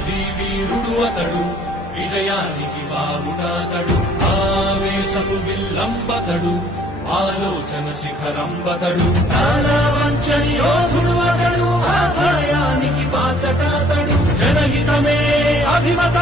ఆది వీరుడు అతడు, విజయానికి బావుటాతడు. ఆవేశపు విల్లంబతడు, ఆలోచన శిఖరంబతడు. కాలవంచని యోధుడు అతడు, ఆ భయానికి బాసటాతడు. జనహితమే అభిమత